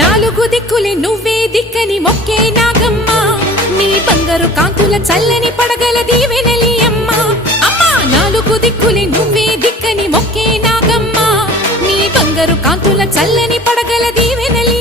నాలుగు దిక్కులే నువ్వే దిక్కని మొక్కే నాగమ్మ నీ బంగారు కాంతుల చల్లని పడగల దీవెనలి అమ్మ అమ్మా నాలుగు దిక్కులే నువ్వే దిక్కని మొక్కే నాగమ్మ నీ బంగారు కాంతుల చల్లని పడగల దీవెనలి